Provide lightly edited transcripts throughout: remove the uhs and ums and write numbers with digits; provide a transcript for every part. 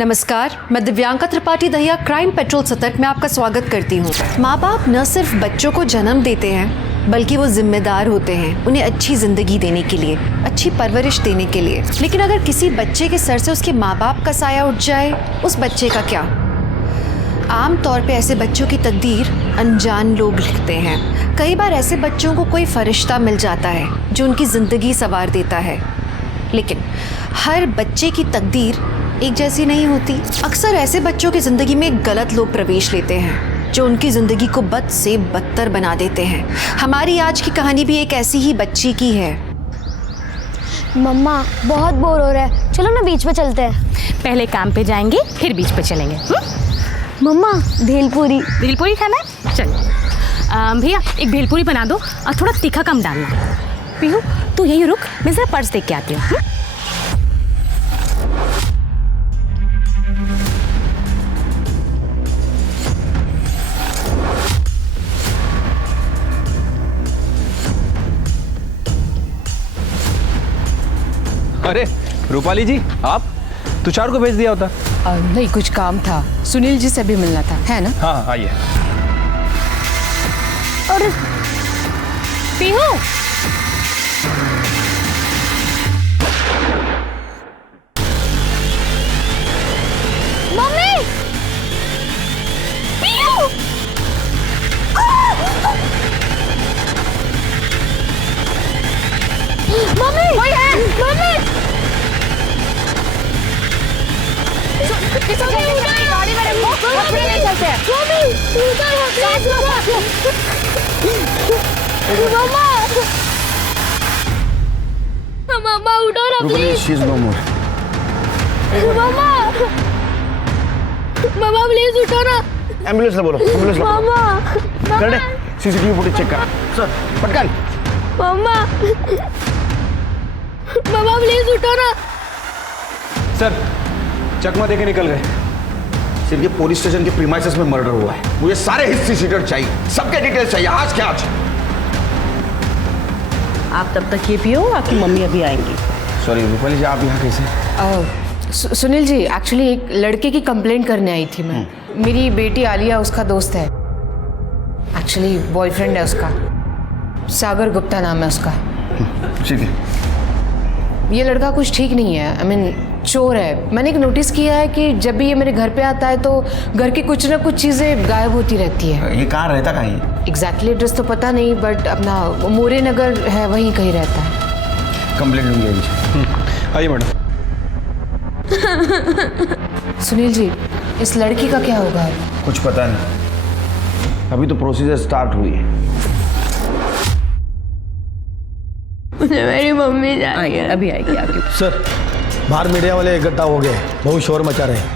नमस्कार, मैं Divyanka Tripathi Dahiya crime petrol सतर्क में आपका स्वागत करती हूँ। माँ बाप न सिर्फ बच्चों को जन्म देते हैं बल्कि वो जिम्मेदार होते हैं उन्हें अच्छी जिंदगी देने के लिए, अच्छी परवरिश देने के लिए। लेकिन अगर किसी बच्चे के सर से उसके माँ बाप का साया उठ जाए, उस बच्चे का क्या? आम तौर पे ऐसे बच्चों की तकदीर अनजान लोग लिखते हैं। कई बार ऐसे बच्चों को कोई फरिश्ता मिल जाता है जो उनकी ज़िंदगी संवार देता है, लेकिन हर बच्चे की तकदीर एक जैसी नहीं होती। अक्सर ऐसे बच्चों की ज़िंदगी में गलत लोग प्रवेश लेते हैं जो उनकी ज़िंदगी को बद से बदतर बना देते हैं। हमारी आज की कहानी भी एक ऐसी ही बच्ची की है। मम्मा बहुत बोर हो रहा है, चलो ना बीच पे चलते हैं। पहले काम पे जाएंगे फिर बीच पे चलेंगे। मम्मा भेलपूरी खाना है? चल भैया एक भेलपूरी बना दो और थोड़ा तीखा कम डालना। पीहू तू यहीं रुक, मैं जरा पर्स देख के आती हूँ। अरे रूपाली जी, आप तुषार को भेज दिया होता। नहीं, कुछ काम था, सुनील जी से भी मिलना था, है ना? हाँ आइए। और पीहू मम्मी पीहू मम्मी कोई है। मम्मी गाड़ी में रखो, हॉस्पिटल ले चलते हैं। मम्मा उठो ना प्लीज। मम्मा प्लीज उठो ना। एम्बुलेंस ले बोलो, एम्बुलेंस ले। मम्मा कर दे, सीसीटीवी फुटेज चेक कर। सर पटकन। मम्मा मम्मा प्लीज उठो ना। सर चकमा देके निकल गए। सिर्फ ये पुलिस स्टेशन के प्रीमाइसेस में मर्डर हुआ है। मुझे सारे हिस्ट्री शीटर चाहिए, सबके डिटेल्स चाहिए, आज के आज। आप तब तक ये पियो, आपकी मम्मी अभी आएंगी। सॉरी रूपाली जी, आप यहाँ कैसे? सुनील जी, एक्चुअली एक लड़के की कंप्लेंट करने आई थी मैं। मेरी बेटी आलिया उसका दोस्त है, एक्चुअली बॉयफ्रेंड है उसका, सागर गुप्ता नाम है उसका। ठीक है। ये लड़का कुछ ठीक नहीं है, आई मीन चोर है। मैंने एक नोटिस किया है कि जब भी ये मेरे घर पे आता है तो घर की कुछ ना कुछ चीज़ें गायब होती रहती है। ये कहाँ रहता कहीं? एग्जैक्टली एड्रेस तो पता नहीं, बट अपना मोरे नगर है, वहीं कहीं रहता है। कंप्लेंट होंगी इनसे। आइए मैडम। सुनील जी, इस लड़की का क्या होगा? कुछ पता नहीं, अभी तो प्रोसीजर स्टार्ट हुई है। मुझे मेरी मम्मी चाहिए। अभी आएगी आपकी। सर, बाहर मीडिया वाले इकट्ठा हो गए, बहुत शोर मचा रहे हैं।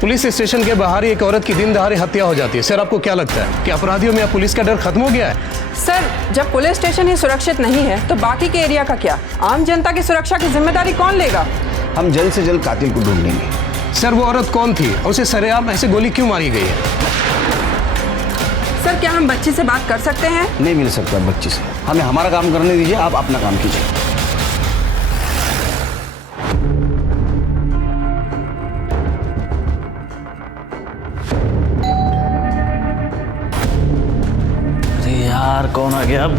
पुलिस स्टेशन के बाहर ही एक औरत की दिन दहाड़े हत्या हो जाती है। सर आपको क्या लगता है कि अपराधियों में अब पुलिस का डर खत्म हो गया है? सर, जब पुलिस स्टेशन ही सुरक्षित नहीं है तो बाकी के एरिया का क्या? आम जनता की सुरक्षा की जिम्मेदारी कौन लेगा? हम जल्द से जल्द कातिल को ढूंढ लेंगे। सर वो औरत कौन थी और उसे सरेआम ऐसे गोली क्यों मारी गई है? सर, क्या हम बच्ची से बात कर सकते हैं? नहीं मिल सकता बच्ची से, हमें हमारा काम करने दीजिए, आप अपना काम कीजिए। यार कौन आ गया अब?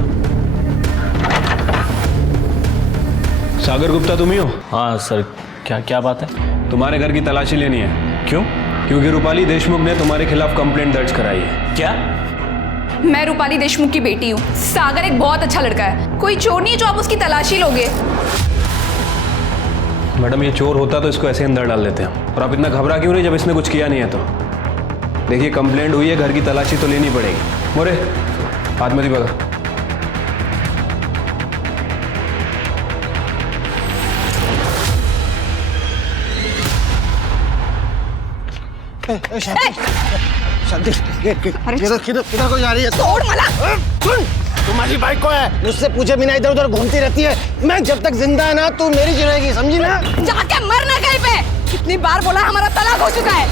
सागर गुप्ता तुम ही हो? हाँ सर, क्या क्या बात है? तुम्हारे घर की तलाशी लेनी है। क्यों? क्योंकि रूपाली देशमुख ने तुम्हारे खिलाफ कंप्लेंट दर्ज कराई है। क्या? मैं रूपाली देशमुख की बेटी हूँ। सागर एक बहुत अच्छा लड़का है, कोई चोर नहीं है जो आप उसकी तलाशी लोगे। मैडम ये चोर होता तो इसको ऐसे अंदर डाल देते हैं। और आप इतना घबरा क्यों रही जब इसने कुछ किया नहीं है तो? देखिए कंप्लेंट हुई है, घर की तलाशी तो लेनी पड़ेगी। मोरे हाथ में दिखा। किधर को जा रही है? तोड़ मला। तुम्हारी बाइक को है, मुझसे पूछे बिना इधर उधर घूमती रहती है। मैं जब तक जिंदा है ना, तू मेरी जिंदगी, समझी ना? जाके मरना कहीं पे। कितनी बार बोला, हमारा तलाक हो चुका है।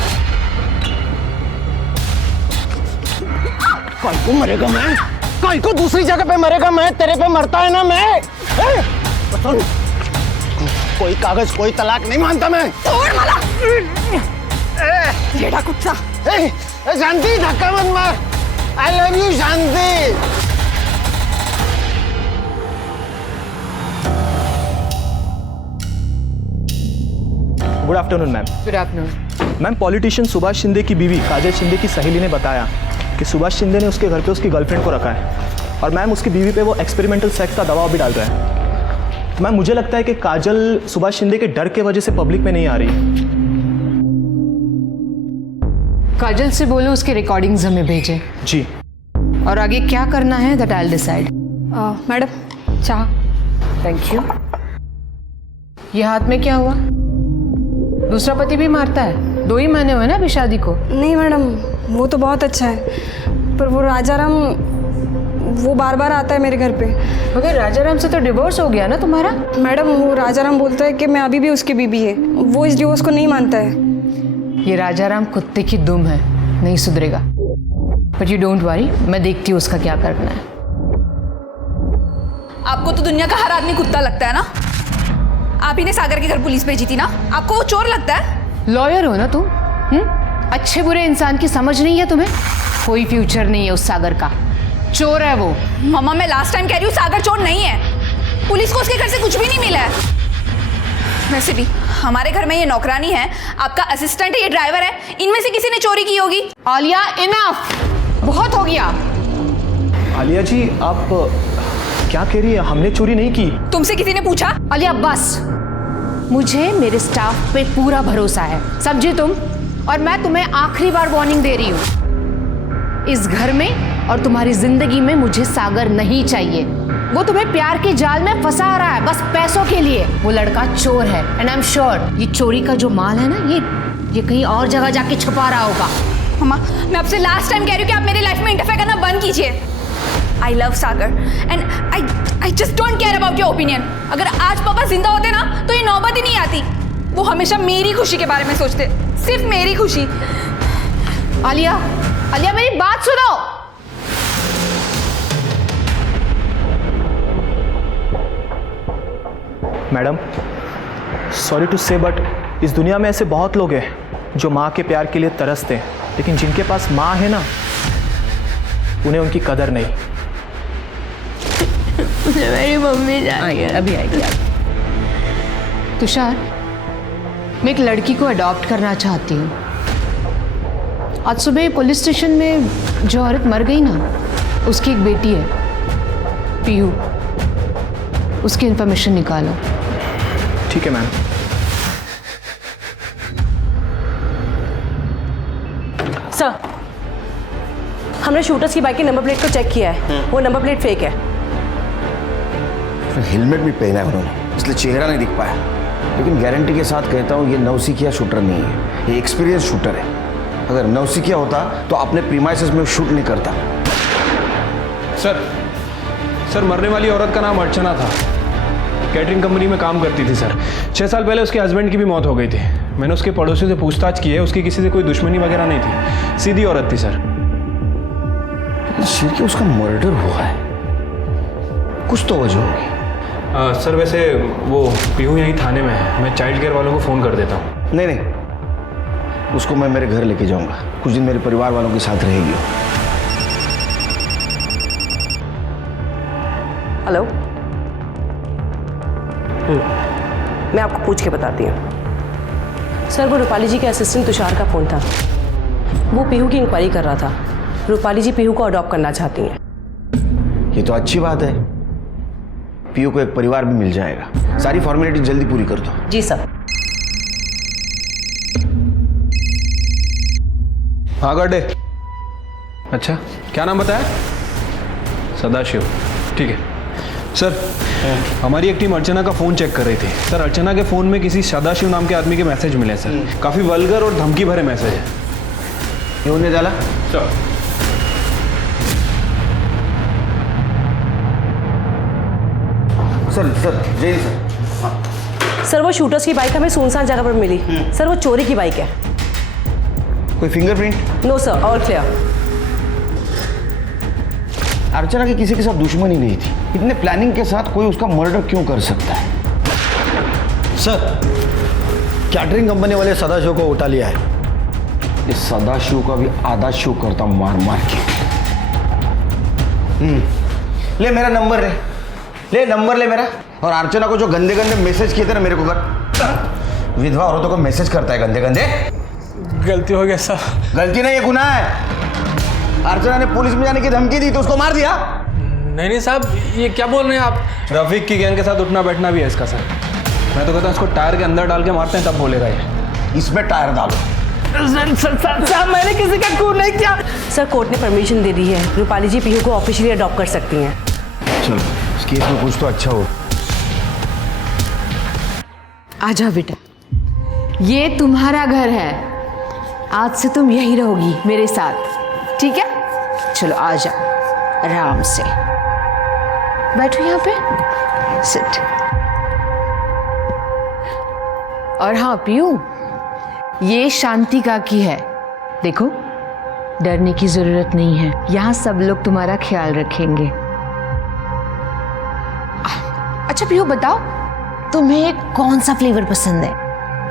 कल को मरेगा मैं, कल को दूसरी जगह पे मरेगा मैं, तेरे पे मरता है ना मैं। सुन, कोई कागज कोई तलाक नहीं मानता मैं। तोड़ मला। का कुत्ता। शांति, धक्का मत मार। I love you Shanti. Good afternoon ma'am. Good afternoon. Ma'am, politician Subhash Shinde की बीवी काजल शिंदे की सहेली ने बताया कि सुभाष शिंदे ने उसके घर पे उसकी गर्लफ्रेंड को रखा है और मैम उसकी बीवी पे वो एक्सपेरिमेंटल सेक्स का दबाव भी डाल रहा है। तो मैम मुझे लगता है कि काजल सुभाष शिंदे के डर के वजह से पब्लिक में नहीं आ रही। काजल से बोलो उसके रिकॉर्डिंग्स हमें भेजें। जी। और आगे क्या करना है that I will decide. Madam चाह। Thank you. ये हाथ में क्या हुआ? दूसरा पति भी मारता है? 2 ही महीने हुए ना अभी शादी को। नहीं मैडम, वो तो बहुत अच्छा है, पर वो राजाराम वो बार बार आता है मेरे घर पे। मगर राजाराम से तो डिवोर्स हो गया ना तुम्हारा? मैडम वो राजाराम बोलता है कि मैं अभी भी उसकी बीबी है, वो इस डिवोर्स को नहीं मानता है। ये राजाराम कुत्ते की दुम है, नहीं सुधरेगा। बट यू डोंट वरी, मैं देखती हूँ उसका क्या करना है। आपको तो दुनिया का हर आदमी कुत्ता लगता है ना। आप ही ने सागर के घर पुलिस भेजी थी ना, आपको वो चोर लगता है? लॉयर हो ना तुम? अच्छे बुरे इंसान की समझ नहीं है तुम्हें? कोई फ्यूचर नहीं है उस सागर का, चोर है वो। मम्मा मैं लास्ट टाइम कह रही हूँ सागर चोर नहीं है। पुलिस को उसके घर से कुछ भी नहीं मिला है। वैसे भी हमारे घर में ये नौकरानी है, आपका असिस्टेंट है, ये ड्राइवर है, इनमें से किसी ने चोरी की होगी। आलिया इनफ, बहुत हो गया। आलिया जी आप क्या कह रही है? हमने चोरी नहीं की। तुमसे किसी ने पूछा? आलिया बस, मुझे मेरे स्टाफ पे पूरा भरोसा है, समझी तुम? और मैं तुम्हें आखिरी बार वार्निंग दे रही हूँ, इस घर में और तुम्हारी जिंदगी में मुझे सागर नहीं चाहिए। वो तुम्हें प्यार के जाल में फंसा रहा है बस पैसों के लिए। वो लड़का चोर है एंड आई एम श्योर ये चोरी का जो माल है ना, ये कहीं और जगह जाके छुपा रहा होगा। मम्मा मैं आपसे लास्ट टाइम कह रही हूँ कि आप मेरी लाइफ में इंटरफेयर करना बंद कीजिए। I love Sagar and I just don't care about your opinion. अगर आज पापा जिंदा होते ना तो ये नौबत ही नहीं आती। वो हमेशा मेरी खुशी के बारे में सोचते, सिर्फ मेरी खुशी। आलिया, आलिया मेरी बात सुनो। मैडम सॉरी टू से बट इस दुनिया में ऐसे बहुत लोग हैं जो माँ के प्यार के लिए तरसते हैं, लेकिन जिनके पास माँ है ना उन्हें उनकी कदर नहीं। मेरी मम्मी अभी आएगी। तुषार, मैं एक लड़की को अडॉप्ट करना चाहती हूँ। आज सुबह पुलिस स्टेशन में जो औरत मर गई ना, उसकी एक बेटी है पीहू, उसकी इंफॉर्मेशन निकालो। ठीक है मैम। सर हमने शूटर्स की बाइक की नंबर प्लेट को चेक किया है, वो नंबर प्लेट फेक है। हेलमेट भी पहना है उन्होंने, इसलिए चेहरा नहीं दिख पाया, लेकिन गारंटी के साथ कहता हूँ ये नौसिखिया शूटर नहीं है, ये एक्सपीरियंस शूटर है। अगर नौसिखिया होता तो अपने प्रीमाइसेस में शूट नहीं करता। सर मरने वाली औरत का नाम अर्चना था, कैटरिंग कंपनी में काम करती थी सर। 6 साल पहले उसके हस्बैंड की भी मौत हो गई थी। मैंने उसके पड़ोसियों से पूछताछ की है, उसकी किसी से कोई दुश्मनी वगैरह नहीं थी, सीधी औरत थी सर। शिर के उसका मर्डर हुआ है, कुछ तो वजह होगी। सर वैसे वो पीहू यहीं थाने में है, मैं चाइल्ड केयर वालों को फ़ोन कर देता हूँ। नहीं, उसको मैं मेरे घर लेके जाऊंगा, कुछ दिन मेरे परिवार वालों के साथ रहेगी। हेलो, मैं आपको पूछ के बताती हूँ। सर वो रूपाली जी के असिस्टेंट तुषार का फ़ोन था, वो पीहू की इंक्वायरी कर रहा था। रूपाली जी पीहू को अडॉप्ट करना चाहती हैं। ये तो अच्छी बात है, पीहू को एक परिवार भी मिल जाएगा। सारी फॉर्मेलिटी जल्दी पूरी कर दो। जी सर। हाँ गड्ढे। अच्छा क्या नाम बताया? सदाशिव। ठीक है सर, हमारी एक टीम अर्चना का फ़ोन चेक कर रही थी सर। अर्चना के फ़ोन में किसी सदाशिव नाम के आदमी के मैसेज मिले सर, काफ़ी वल्गर और धमकी भरे मैसेज है। ये उन्हें डाला सर जय सर। सर वो शूटर्स की बाइक हमें सुनसान जगह पर मिली। सर वो चोरी की बाइक है। कोई fingerprint? No sir, all clear. Archana की किसी के साथ दुश्मनी नहीं थी, इतने प्लानिंग के साथ कोई उसका मर्डर क्यों कर सकता है? सर कैटरिंग कंपनी वाले सदाशिव को उठा लिया है, इस सदाशिव का भी आधा शो करता हूं मार मार के। ले मेरा नंबर ले नंबर ले मेरा। और अर्चना को जो गंदे गंदे मैसेज किए थे ना मेरे को कर, विधवा औरतों को मैसेज करता है गंदे गंदे। गलती हो गया सर। गलती नहीं, ये गुनाह है। अर्चना ने पुलिस में जाने की धमकी दी तो उसको मार दिया। नहीं साहब, ये क्या बोल रहे हैं आप? रफीक की गैंग के साथ उठना बैठना भी है इसका सर। मैं तो कहता हूँ इसको टायर के अंदर डाल के मारते हैं तब बोलेगा ये। इसमें टायर डालो। सर मैंने किसी का खून नहीं किया। सर कोर्ट ने परमिशन दे दी है, रूपाली जी पीहू को ऑफिशियली अडॉप्ट कर सकती हैं। चलो इस केस में कुछ तो अच्छा हो। आ जाओ बेटा, ये तुम्हारा घर है, आज से तुम यहीं रहोगी मेरे साथ, ठीक है? चलो आ जाओ आराम से, बैठो यहाँ पे, सिट। और हाँ पीयू, ये शांति काकी है, देखो डरने की जरूरत नहीं है, यहाँ सब लोग तुम्हारा ख्याल रखेंगे। अच्छा पीयू बताओ, तुम्हें कौन सा फ्लेवर पसंद है,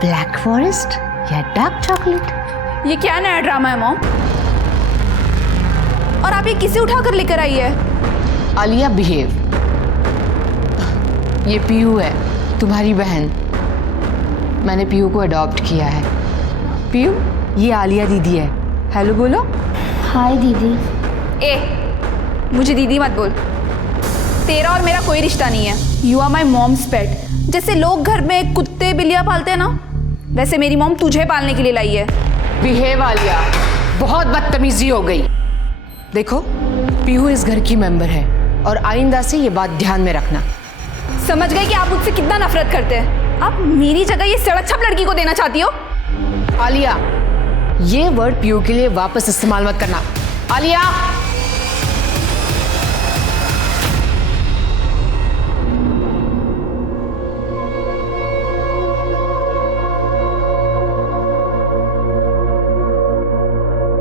ब्लैक फॉरेस्ट या डार्क चॉकलेट? ये क्या नया ड्रामा है मॉम? और आप ये किसे उठाकर लेकर आई है? आलिया बिहेव। ये पीयू है, तुम्हारी बहन। मैंने पीयू को अडॉप्ट किया है। पीयू, ये आलिया दीदी है। हेलो बोलो। हाय दीदी। ए, मुझे दीदी मत बोल। तेरा और मेरा कोई रिश्ता नहीं है। यू आर माई मॉम्स पेट। जैसे लोग घर में कुत्ते बिल्लियाँ पालते हैं ना, वैसे मेरी मॉम तुझे पालने के लिए लाई है। बिहेव आलिया, बहुत बदतमीजी हो गई। देखो पीयू इस घर की मेंबर है और आइंदा से ये बात ध्यान में रखना। समझ गए कि आप मुझसे कितना नफरत करते हैं। आप मेरी जगह ये सड़क छाप लड़की को देना चाहती हो? आलिया, ये वर्ड पीयू के लिए वापस इस्तेमाल मत करना। आलिया,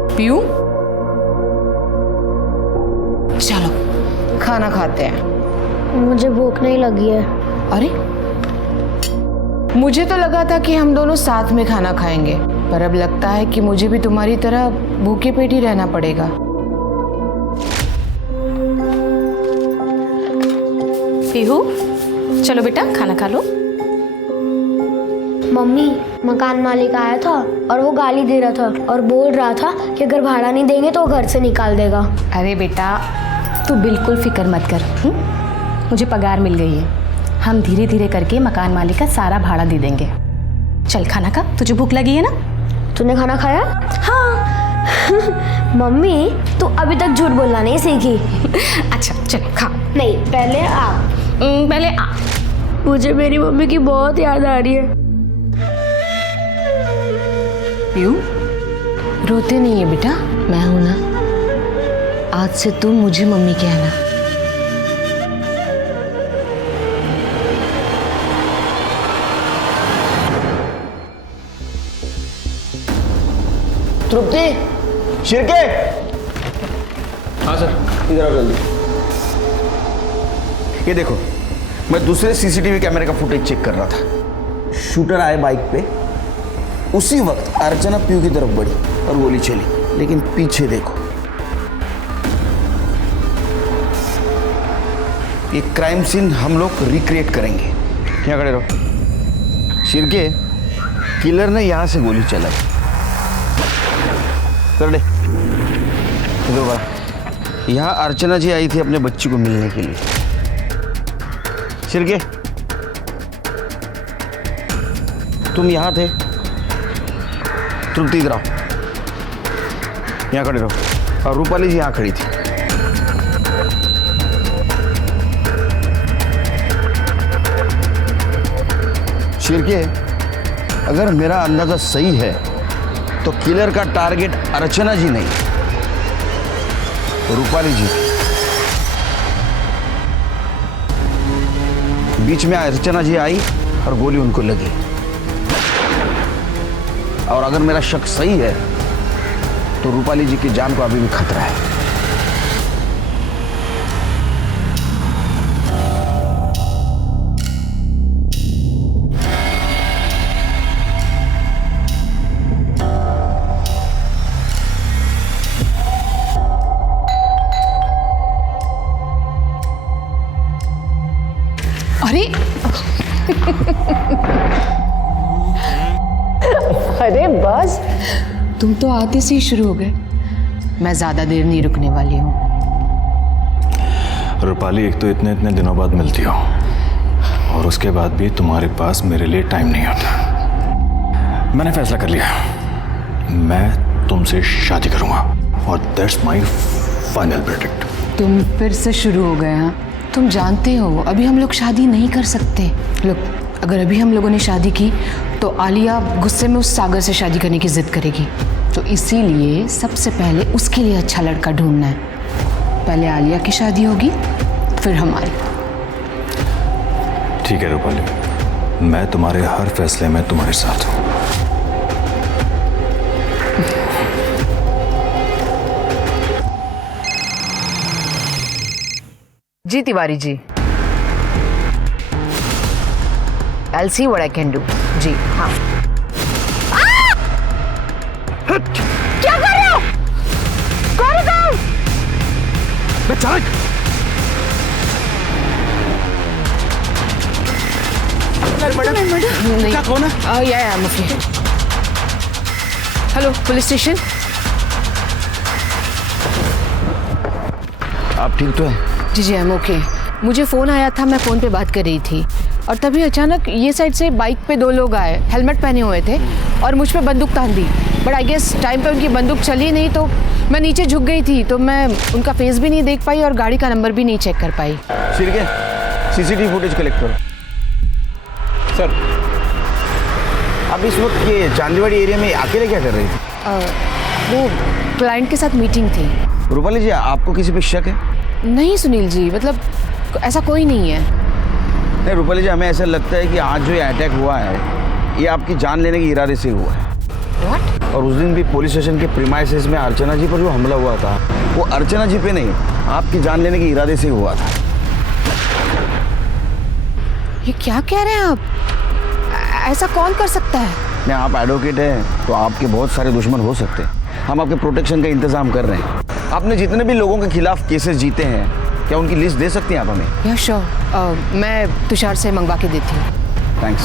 पीयू, चलो खाना खाते हैं। मुझे भूख नहीं लगी है। अरे मुझे तो लगा था कि हम दोनों साथ में खाना खाएंगे, पर अब लगता है कि मुझे भी तुम्हारी तरह भूखे पेट ही रहना पड़ेगा। पीहू, चलो बेटा खाना खा लो। मम्मी, मकान मालिक आया था और वो गाली दे रहा था और बोल रहा था कि अगर भाड़ा नहीं देंगे तो वो घर से निकाल देगा। अरे बेटा तू बिल्कुल फिक्र मत कर। मुझे पगार मिल गई है, हम धीरे धीरे करके मकान मालिक का सारा भाड़ा दे देंगे। चल खाना खा, तुझे भूख लगी है ना? तूने खाना खाया? हाँ। मम्मी तू अभी तक झूठ बोलना नहीं सीखी। अच्छा चल खा। नहीं, पहले आप। पहले आ। मुझे मेरी मम्मी की बहुत याद आ रही है। पीयू, रोते नहीं है बेटा, मैं हूं ना। आज से तुम मुझे मम्मी कहना। तृप्ति, शिरके। हाँ सर। इधर आओ जल्दी। ये देखो, मैं दूसरे सीसीटीवी कैमरे का फुटेज चेक कर रहा था। शूटर आए बाइक पे, उसी वक्त अर्चना पीयू की तरफ बढ़ी और गोली चली, लेकिन पीछे देखो। ये क्राइम सीन हम लोग रिक्रिएट करेंगे। यहाँ खड़े रहो। शिरके, किलर ने यहाँ से गोली चलाई। कर दे। इधर बड़ा। यहाँ अर्चना जी आई थी अपने बच्ची को मिलने के लिए। शिरके, तुम यहाँ थे। तृप्ति इधर आओ, यहाँ खड़े रहो। और रूपाली जी यहाँ खड़ी थी। शिरके, अगर मेरा अंदाजा सही है तो किलर का टारगेट अर्चना जी नहीं, रूपाली जी। बीच में अर्चना जी आई और गोली उनको लगी। और अगर मेरा शक सही है तो रूपाली जी की जान को अभी भी खतरा है। तुम तो आते से ही शुरू हो गए। मैं ज़्यादा देर नहीं रुकने वाली हूँ। रूपाली, एक तो इतने इतने दिनों बाद मिलती हो और उसके बाद भी तुम्हारे पास मेरे लिए टाइम नहीं होता। मैंने फैसला कर लिया, मैं तुमसे शादी करूंगा और दैट्स माय फाइनल वर्डिक्ट। तुम फिर से शुरू हो गए। हाँ, तुम जानते हो अभी हम लोग शादी नहीं कर सकते। लोग, अगर अभी हम लोगों ने शादी की तो आलिया गुस्से में उस सागर से शादी करने की जिद करेगी। तो इसीलिए सबसे पहले उसके लिए अच्छा लड़का ढूंढना है। पहले आलिया की शादी होगी, फिर हमारी। ठीक है रूपाली, मैं तुम्हारे हर फैसले में तुम्हारे साथ हूँ। जी Tiwari ji, I'll see what I can do। जी हाँ। क्या कर रहे हो? कौन है? क्या कौन है? या मुझे। Hello police station. आप ठीक तो हैं? जी आई एम ओके। मुझे फ़ोन आया था, मैं फ़ोन पे बात कर रही थी और तभी अचानक ये साइड से बाइक पे 2 लोग आए, हेलमेट पहने हुए थे और मुझ पे बंदूक तान दी। बट आई गेस टाइम पे उनकी बंदूक चली नहीं, तो मैं नीचे झुक गई थी, तो मैं उनका फेस भी नहीं देख पाई और गाड़ी का नंबर भी नहीं चेक कर पाई। शिरके, सीसीटीवी फुटेज कलेक्ट करो। सर, आप इस वक्त ये चांदीवाड़ी एरिया में अकेले क्या कर रही थी? वो क्लाइंट के साथ मीटिंग थी। रूपाली जी, आपको किसी पे शक है? नहीं सुनील जी, मतलब ऐसा कोई नहीं है। नहीं रूपाली जी, हमें ऐसा लगता है कि आज जो ये अटैक हुआ है ये आपकी जान लेने के इरादे से हुआ है। What? और उस दिन भी पुलिस स्टेशन के प्रीमाइसेस में अर्चना जी पर जो हमला हुआ था वो अर्चना जी पे नहीं, आपकी जान लेने के इरादे से हुआ था। ये क्या कह रहे हैं आप? ऐसा कौन कर सकता है? नहीं, आप एडवोकेट हैं तो आपके बहुत सारे दुश्मन हो सकते हैं। हम आपके प्रोटेक्शन का इंतजाम कर रहे हैं। आपने जितने भी लोगों के खिलाफ केसेस जीते हैं, क्या उनकी लिस्ट दे सकती हैं आप हमें? या श्योर, मैं तुषार से मंगवा के देती हूँ। थैंक्स।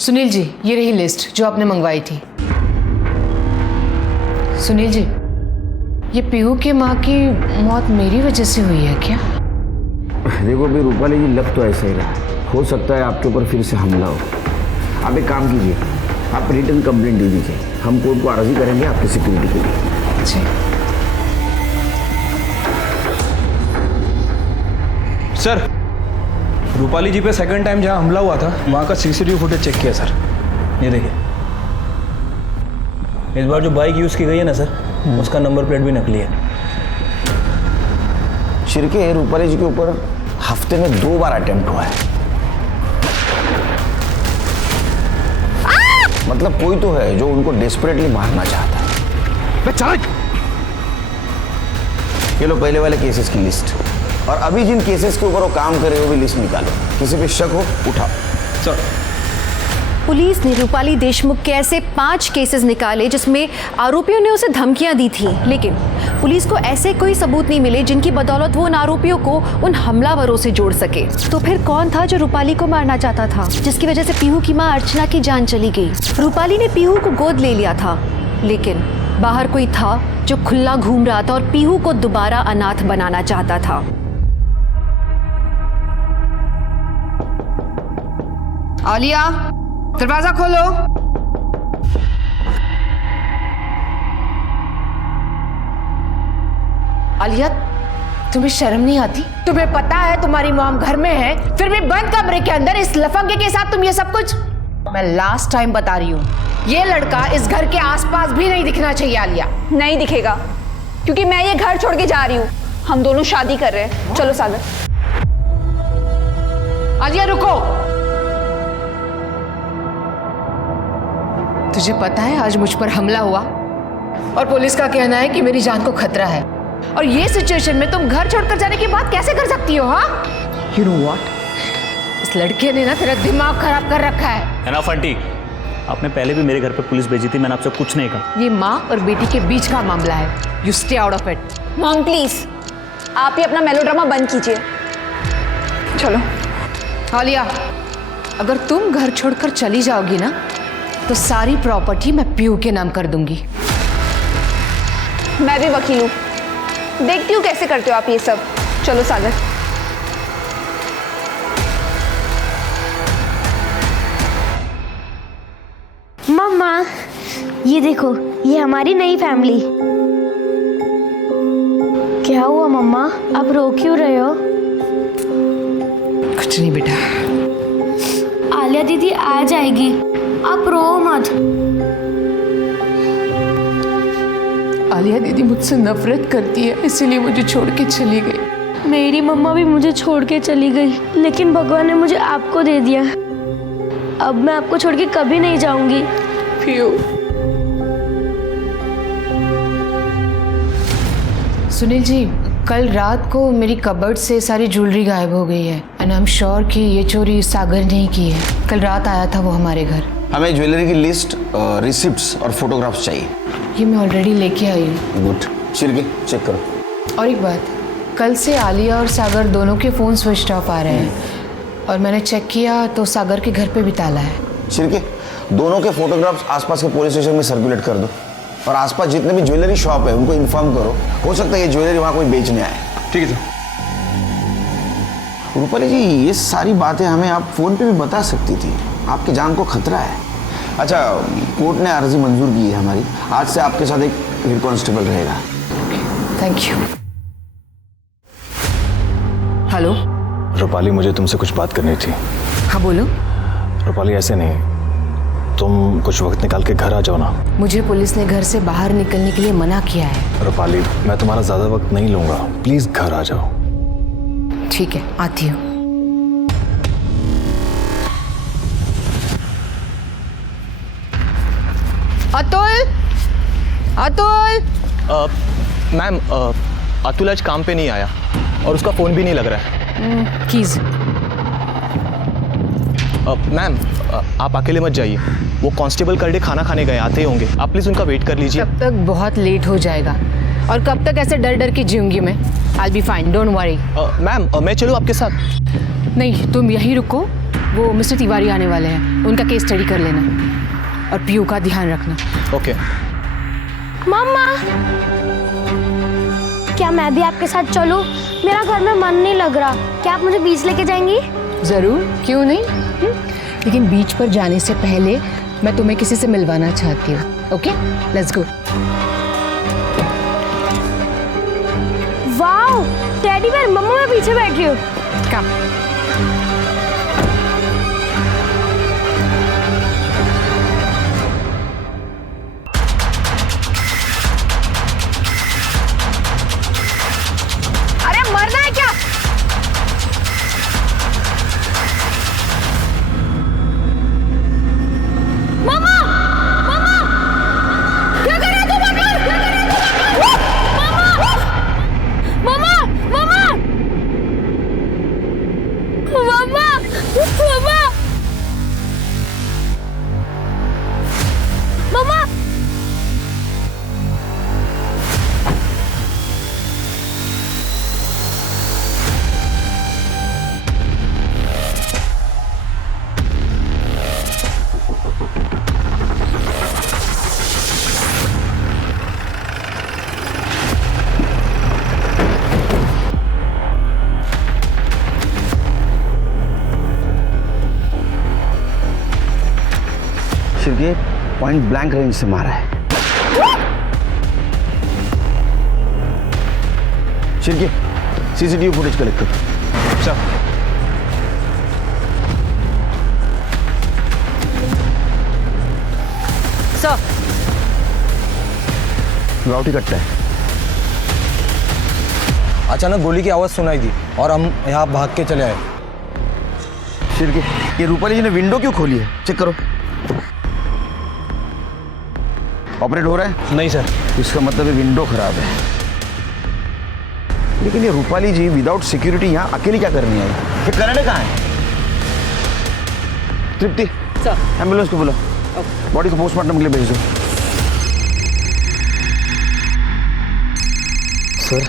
सुनील जी, ये रही लिस्ट जो आपने मंगवाई थी। सुनील जी, ये पीहू की माँ की मौत मेरी वजह से हुई है क्या? देखो भी रूपाली जी, लग तो ऐसा ही रहा है। हो सकता है आपके ऊपर फिर से हमला हो। आप एक काम कीजिए, आप रिटर्न कंप्लेंट दे दीजिए, हम कोर्ट को अर्जी करेंगे आपकी सिक्योरिटी के लिए। जी सर, रूपाली जी पे सेकंड टाइम जहाँ हमला हुआ था वहाँ का सीसीटीवी फुटेज चेक किया सर। ये देखिए, इस बार जो बाइक यूज़ की गई है ना सर, उसका नंबर प्लेट भी नकली है। शिरके, रूपाली जी के ऊपर हफ्ते में 2 बार अटेम्प्ट हुआ है। मतलब कोई तो है जो उनको डेस्परेटली मारना चाहता है। ये लो पहले वाले केसेस की लिस्ट, और अभी जिन केसेस के ऊपर वो काम करे वो भी लिस्ट निकालो। किसी पे शक हो उठाओ। सर, पुलिस ने रूपाली देशमुख के ऐसे 5 केसेस निकाले जिसमें आरोपियों ने उसे धमकियां दी थी, लेकिन पुलिस को ऐसे कोई सबूत नहीं मिले जिनकी बदौलत वो उन आरोपियों को उन हमलावरों से जोड़ सके। तो फिर कौन था जो रूपाली को मारना चाहता था, जिसकी वजह से पीहू की मां अर्चना की जान चली गई? रूपाली ने पीहू को गोद ले लिया था, लेकिन बाहर कोई था जो खुला घूम रहा था और पीहू को दोबारा अनाथ बनाना चाहता था। आलिया, दरवाजा खोलो। आलिया, तुम्हें शर्म नहीं आती? तुम्हें पता है तुम्हारी मॉम घर में है, फिर भी बंद कमरे के अंदर इस लफंगे के साथ तुम ये सब कुछ। मैं लास्ट टाइम बता रही हूँ, ये लड़का इस घर के आसपास भी नहीं दिखना चाहिए। आलिया, नहीं दिखेगा क्योंकि मैं ये घर छोड़ के जा रही हूँ। हम दोनों शादी कर रहे हैं। चलो सागर। आलिया रुको। तुझे पता है आज मुझ पर हमला हुआ और पुलिस का कहना है कि मेरी जान को खतरा है, और ये सिचुएशन में तुम घर छोड़कर जाने की बात कैसे कर सकती हो? हाँ, यू नो व्हाट, इस लड़के ने ना तेरा दिमाग खराब कर रखा है। ना फंटी, आपने पहले भी मेरे घर पे पुलिस भेजी थी, मैंने आपसे कुछ नहीं कहा। ये माँ और बेटी के बीच का मामला है, you stay out of it. Mom please, आप ही अपना मेलोड्रामा बंद कीजिए। चलो। आलिया, अगर तुम घर छोड़कर चली जाओगी ना तो सारी प्रॉपर्टी मैं पीयू के नाम कर दूंगी। मैं भी वकील हूँ, देखती हूँ कैसे करते हो आप ये सब। चलो सागर। मम्मा ये देखो, ये हमारी नई फैमिली। क्या हुआ मम्मा, आप रो क्यों रहे हो? कुछ नहीं बेटा। आलिया दीदी आ जाएगी, आप रो मत। आलिया दीदी मुझसे नफरत करती है, इसीलिए मुझे छोड़ के चली गई। मेरी मम्मा भी मुझे छोड़ के चली गई, लेकिन भगवान ने मुझे आपको दे दिया। अब मैं आपको छोड़ के कभी नहीं जाऊंगी। पीयू। सुनील जी, कल रात को मेरी कबर्ड से सारी ज्वेलरी गायब हो गई है एंड आई एम श्योर कि ये चोरी सागर ने ही की है। कल रात आया था वो हमारे घर। हमें ज्वेलरी की लिस्ट, रिसिप्ट्स और फोटोग्राफ्स चाहिए। ये मैं ऑलरेडी लेके आई हूँ। गुड, शिरके चेक करो। और एक बात, कल से आलिया और सागर दोनों के फ़ोन स्विच ऑफ आ रहे हैं और मैंने चेक किया तो सागर के घर पे भी ताला है। शिरके, दोनों के फोटोग्राफ्स आसपास के पुलिस स्टेशन में सर्कुलेट कर दो और आसपास जितने भी ज्वेलरी शॉप है उनको इन्फॉर्म करो। हो सकता है ये ज्वेलरी वहाँ कोई बेचने आए। ठीक है सर। रूपाली जी, ये सारी बातें हमें आप फ़ोन पे भी बता सकती थी, आपकी जान को खतरा है। अच्छा, कोर्ट ने अर्जी मंजूर की है हमारी, आज से आपके साथ एक हेड कांस्टेबल रहेगा। Thank you. हेलो रूपाली, मुझे तुमसे कुछ बात करनी थी। हाँ बोलो। रूपाली, ऐसे नहीं, तुम कुछ वक्त निकाल के घर आ जाओ ना। मुझे पुलिस ने घर से बाहर निकलने के लिए मना किया है। रूपाली, मैं तुम्हारा ज़्यादा वक्त नहीं लूँगा, प्लीज़ घर आ जाओ। ठीक है, आती हूँ। अतुल, अतुल। मैम, अतुल आज काम पे नहीं आया और उसका फ़ोन भी नहीं लग रहा है। कीज। मैम, आप अकेले मत जाइए, वो कांस्टेबल करडे खाना खाने गए, आते ही होंगे। आप प्लीज़ उनका वेट कर लीजिए। तब तक बहुत लेट हो जाएगा और कब तक ऐसे डर डर के जीऊंगी मैं। I'll be fine, don't worry। Ma'am, मैं चलूँ आपके साथ? नहीं, तुम यहीं रुको, वो मिस्टर तिवारी आने वाले हैं, उनका केस स्टडी कर लेना और पीयू का ध्यान रखना। ओके। मम्मा, क्या मैं भी आपके साथ चलूं? मेरा घर में मन नहीं लग रहा, क्या आप मुझे बीच लेके जाएंगी? ज़रूर, क्यों नहीं। लेकिन बीच पर जाने से पहले मैं तुम्हें किसी से मिलवाना चाहती हूँ। Okay, let's go. Wow, teddy bear. मम्मा, मैं पीछे बैठ रही हूँ। कम। अरे मरना है क्या? मम्मा, मम्मा, क्या कर रहे हो तुम? मम्मा, मम्मा, मम्मा, मम्मा, मम्मा। शिरके, पॉइंट ब्लैंक रेंज से मारा है। शिरके, सीसीटीवी फुटेज कलेक्ट करो। सर। सर, राउटी कट्टा है। अचानक गोली की आवाज़ सुनाई दी और हम यहाँ भाग के चले आए। शिरके, ये रूपाली जी ने विंडो क्यों खोली है? चेक करो। ऑपरेट हो रहा है? नहीं सर। इसका मतलब है विंडो खराब है। लेकिन ये रूपाली जी विदाउट सिक्योरिटी यहाँ अकेली क्या करनी आई? ये करने कहाँ है? तृप्ति, एम्बुलेंस को बोलो, बॉडी को पोस्टमार्टम के लिए भेज दो। Sir,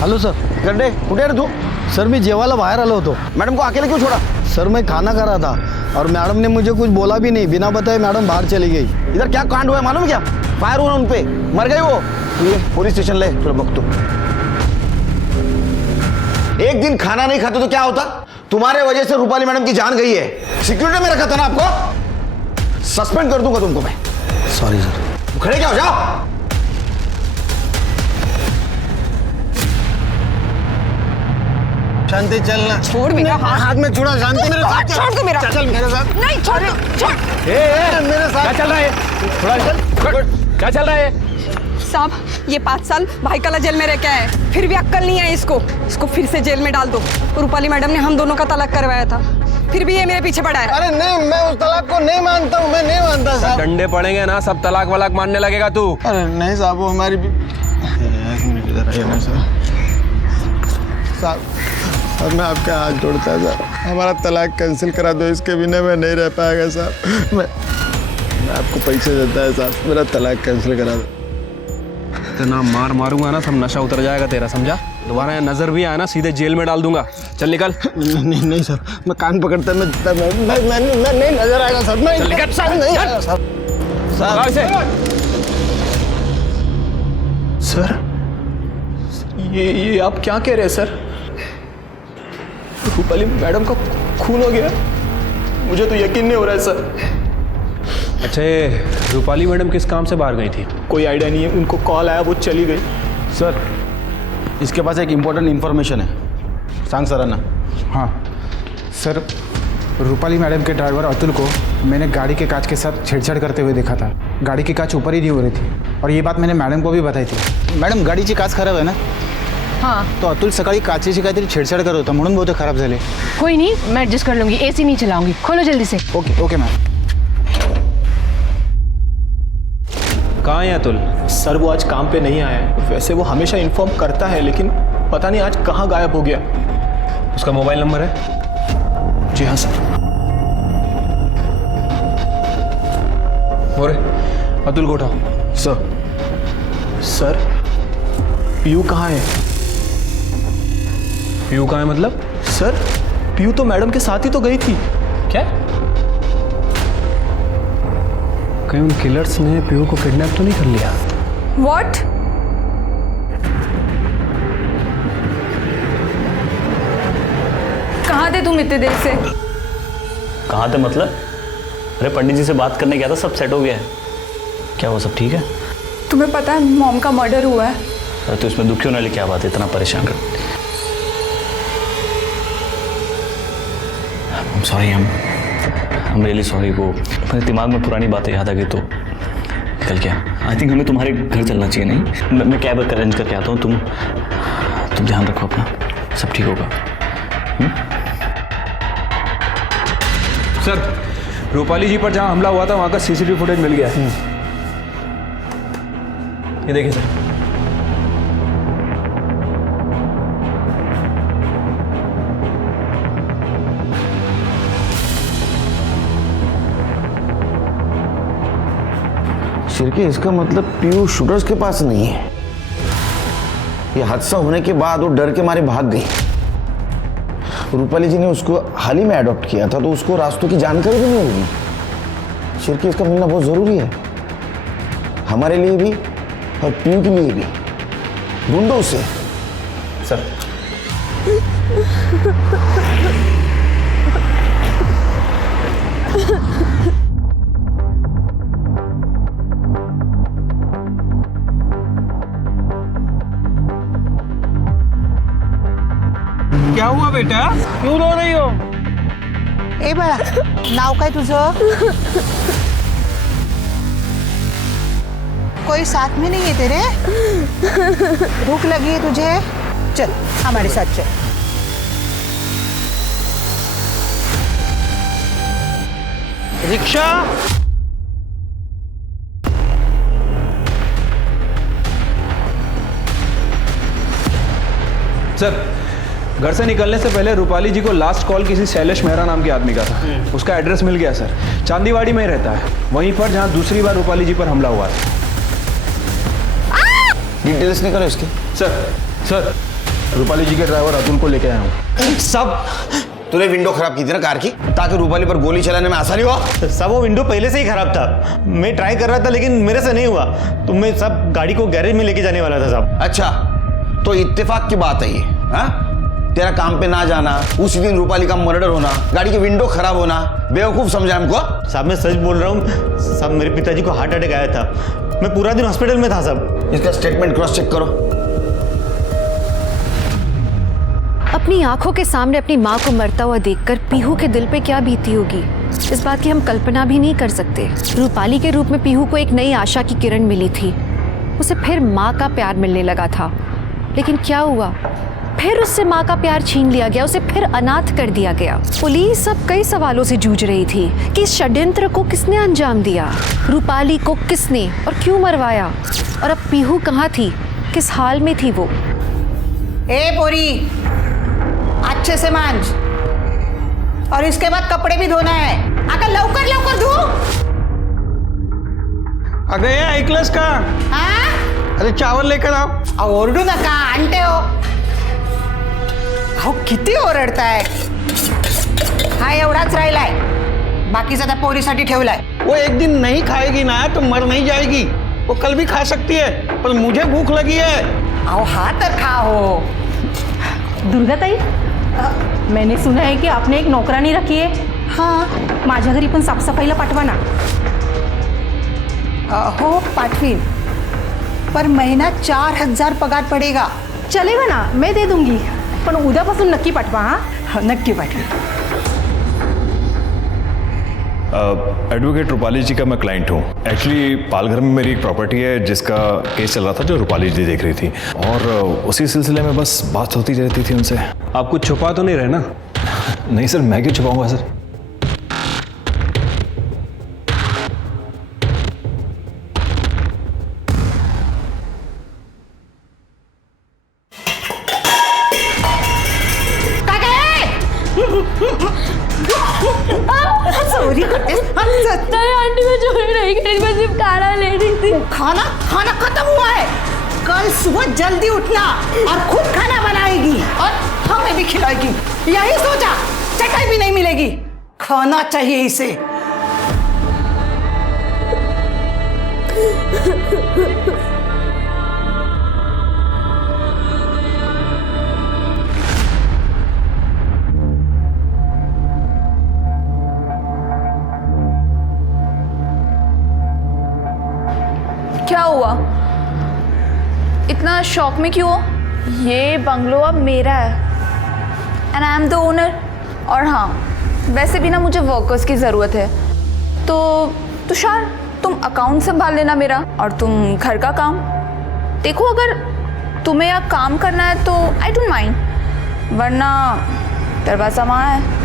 hello sir. गड्डे कुठे रे तू? सर, मी जेवायला बाहेर आलो होतो. मॅडम को अकेले क्यों छोड़ा? सर मैं खाना खा रहा था और मैडम ने मुझे कुछ बोला भी नहीं, बिना बताए मैडम बाहर चली गई। इधर क्या कांड हुआ है मालूम है क्या? फायर हुआ उन पे, मर गए वो। ये पुलिस स्टेशन ले थोड़ा वक्त। एक दिन खाना नहीं खाते तो क्या होता? तुम्हारे वजह से रूपाली मैडम की जान गई है। सिक्योरिटी में रखा था ना आपको, सस्पेंड कर दूंगा तुमको मैं। Sorry sir. खड़े क्या हो जाओ। शांति चलना। छोड़ मेरा हाथ में छुड़ा। शांति मेरे साथ चल। छोड़ दो मेरा। चल मेरे साथ। नहीं छोड़ छोड़। मेरे साथ। क्या चल रहा है? थोड़ा क्या चल रहा है? साहब ये 5 साल भाईकला जेल में रह के आए, फिर भी अक्ल नहीं है इसको। इसको फिर से जेल में डाल दो। रूपाली मैडम ने हम दोनों का तलाक करवाया था, फिर भी ये मेरे पीछे पड़ा है। अरे नहीं, मैं उस तलाक को नहीं मानता हूँ। मैं नहीं मानता साहब। डंडे पड़ेंगे ना, सब तलाक वलाक मानने लगेगा तू। अरे नहीं साहब, वो हमारी भी। एक मिनट इधर आइए ना सर। साहब मैं आपके हाथ जोड़ता है सर, हमारा तलाक कैंसिल करा दो, इसके बिना मैं नहीं रह पाएगा साहब। मैं आपको पैसे देता है साहब, मेरा तलाक कैंसिल करा दो। इतना मार मारूंगा ना, सब नशा उतर जाएगा तेरा, समझा? दोबारा यहाँ नजर भी आया ना, सीधे जेल में डाल दूंगा। चल निकल। नहीं सर, मैं कान पकड़ता मैं नहीं नजर आएगा सर। मैं नहीं आएगा सर। सर ये आप क्या कह रहे हैं सर? रूपाली मैडम का खून हो गया? मुझे तो यकीन नहीं हो रहा है सर। अच्छा, रूपाली मैडम किस काम से बाहर गई थी? कोई आइडिया नहीं है, उनको कॉल आया, वो चली गई। सर इसके पास एक इम्पोर्टेंट इन्फॉर्मेशन है, सांग सरांना। हाँ सर, रूपाली मैडम के ड्राइवर अतुल को मैंने गाड़ी के कांच के साथ छेड़छाड़ करते हुए देखा था। गाड़ी की कांच ऊपर ही नहीं हो रही थी और ये बात मैंने मॅडम को भी बताई थी। मॅडम गाडीची काच खराब आहे ना? हाँ तो अतुल सकाळी काचेची काहीतरी छेडछाड करत होता म्हणून बहुतेक खराब झाले। कोई नहीं, मैं एडजस्ट कर लूंगी। एसी नहीं चलाऊंगी, खोलो जल्दी से। Okay okay ma'am. कहाँ है अतुल? सर वो आज काम पे नहीं आया है। वैसे वो हमेशा इन्फॉर्म करता है, लेकिन पता नहीं आज कहाँ गायब हो गया। उसका मोबाइल नंबर है? जी हाँ सर। और अतुल को उठाओ। सर पीयू कहाँ है? पीयू कहाँ है मतलब? सर पीयू तो मैडम के साथ ही तो गई थी। क्या? कहीं उन किलर्स ने पीयू को किडनैप तो नहीं कर लिया? What? कहाँ थे तुम इतने देर से? कहाँ थे मतलब? अरे पंडित जी से बात करने गया था, सब सेट हो गया है। क्या वो सब ठीक है? तुम्हें पता है मॉम का मर्डर हुआ है? अरे तो इसमें दुखी होने वाली क्या बात है, इतना परेशान कर? सॉरी, हम रियली सॉरी। वो मेरे दिमाग में पुरानी बातें याद आ गई तो निकल गया। आई थिंक हमें तुम्हारे घर चलना चाहिए। नहीं, मैं कैब अरेंज करके आता हूँ। तुम ध्यान रखो अपना, सब ठीक होगा। सर रूपाली जी पर जहाँ हमला हुआ था वहाँ का सीसीटीवी फुटेज मिल गया है। ये देखिए सर। शिरके, इसका मतलब पीयू शूटर्स के पास नहीं है। ये हादसा होने के बाद वो डर के मारे भाग गई। रूपाली जी ने उसको हाल ही में अडॉप्ट किया था, तो उसको रास्तों की जानकारी भी नहीं होगी। शिरके, इसका मिलना बहुत जरूरी है, हमारे लिए भी और पीयू के लिए भी। ढूंढो उसे। सर क्या हुआ बेटा, क्यों रो रही हो? ए बाळा, नाव काय तुझं? कोई साथ में नहीं है तेरे? भूख लगी है तुझे? चल हमारे साथ चल। रिक्शा। सर घर से निकलने से पहले रूपाली जी को लास्ट कॉल किसी शैलेश मेहरा नाम के आदमी का था। उसका एड्रेस मिल गया सर, चांदीवाड़ी में ही रहता है, वहीं पर जहां दूसरी बार रूपाली जी पर हमला हुआ था। डिटेल्स निकालो इसके। सर रूपाली जी के ड्राइवर अतुल को लेके आया हूँ। सब तूने विंडो खराब की थी ना कार की, ताकि रूपाली पर गोली चलाने में आसानी हो। साहब वो विंडो पहले से ही खराब था, मैं ट्राई कर रहा था लेकिन मेरे से नहीं हुआ, तो मैं सब गाड़ी को गैरेज में लेके जाने वाला था साहब। अच्छा, तो इत्तेफाक की बात है ये? हाँ, तेरा काम पे ना जाना, उसी दिन रूपाली का मर्डर होना, गाड़ी की विंडो खराब होना, बेवकूफ समझा हमको? साहब मैं सच बोल रहा हूँ साहब, मेरे पिताजी को हार्ट अटैक आया था, मैं पूरा दिन हॉस्पिटल में था साहब। इसका स्टेटमेंट क्रॉस चेक करो। अपनी आंखों के सामने अपनी माँ को मरता हुआ देखकर पीहू के दिल पे क्या बीती होगी, इस बात की हम कल्पना भी नहीं कर सकते। रूपाली के रूप में पीहू को एक नई आशा की किरण मिली थी, उसे फिर माँ का प्यार मिलने लगा था, लेकिन क्या हुआ? फिर उससे माँ का प्यार छीन लिया गया, उसे फिर अनाथ कर दिया गया। पुलिस अब कई सवालों से जूझ रही थी कि इस षड्यंत्र को किसने अंजाम दिया, रूपाली को किसने और क्यों मरवाया, और अब पीहू कहाँ थी, किस हाल में थी वो? ए पोरी, अच्छे से मांझ, और इसके बाद कपड़े भी धोना है। अगर लवकर लवकर धो। अगं हे ऐकलंस का? अरे चावल लेकर आओ. ओरडू नका, आणते हो. अहो किती ओरडताय. हा एवढाच राहिलाय, बाकीचा त्या पोरीसाठी ठेवलाय. वो एक दिन नहीं खाएगी ना तो मर नहीं जाएगी, वो कल भी खा सकती है, पर मुझे भूख लगी है. अहो हा तर खा हो. दुर्गा ताई, मैंने सुना है कि आपने एक नौकरानी रखी है. हाँ, माझ्या घरी पण साफसफाईला पाठवा ना. हो पाठवीन, पर महीना 4000 पगार पडेगा. चलेगा ना, मैं दे दूंगी, पण उद्यापासून नक्की पाठवा. हाँ नक्की पाठवीन. एडवोकेट रूपाली जी का मैं क्लाइंट हूँ. एक्चुअली पालघर में मेरी एक प्रॉपर्टी है जिसका केस चल रहा था, जो रूपाली जी देख रही थी, और उसी सिलसिले में बस बात होती रहती थी उनसे. आप कुछ छुपा तो नहीं रहे ना? नहीं सर, मैं क्यों छुपाऊंगा सर. चोरी करते नहीं आंटी, मैं चोरी नहीं करी, मैं सिर्फ खाना ले रही थी. खाना खाना खत्म हुआ है. कल सुबह जल्दी उठना और खुद खाना बनाएगी और हमें भी खिलाएगी. यही सोचा, चटाई भी नहीं मिलेगी. खाना चाहिए इसे. क्या हुआ? इतना शॉक में क्यों हो? ये बंगलो अब मेरा है and I am the owner. और हाँ, वैसे भी ना मुझे वर्कर्स की ज़रूरत है, तो तुषार तुम अकाउंट संभाल लेना मेरा, और तुम घर का काम देखो. अगर तुम्हें यहाँ काम करना है तो आई डोंट माइंड, वरना दरवाज़ा वहाँ है.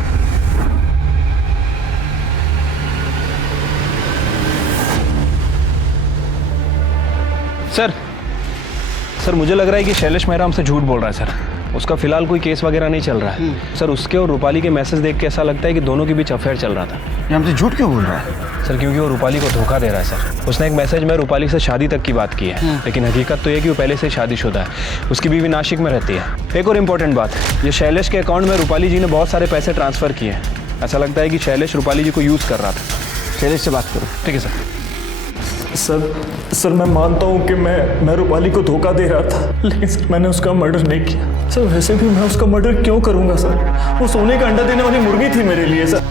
सर मुझे लग रहा है कि शैलेश मेहरा हमसे झूठ बोल रहा है सर. उसका फिलहाल कोई केस वगैरह नहीं चल रहा है सर. उसके और रूपाली के मैसेज देख के ऐसा लगता है कि दोनों के बीच अफेयर चल रहा था. ये हमसे झूठ क्यों बोल रहा है सर? क्योंकि वो रूपाली को धोखा दे रहा है सर. उसने एक मैसेज में रूपाली से शादी तक की बात की है, लेकिन हकीकत तो ये कि वो पहले से शादीशुदा है. उसकी बीवी नासिक में रहती है. एक और इम्पोर्टेंट बात, ये शैलेश के अकाउंट में रूपाली जी ने बहुत सारे पैसे ट्रांसफ़र किए हैं. ऐसा लगता है कि शैलेश रूपाली जी को यूज़ कर रहा था. शैलेश से बात करो. ठीक है सर. सर मैं मानता हूँ कि मैं रूपाली को धोखा दे रहा था, लेकिन सर मैंने उसका मर्डर नहीं किया. सर वैसे भी मैं उसका मर्डर क्यों करूँगा सर? वो सोने का अंडा देने वाली मुर्गी थी मेरे लिए सर.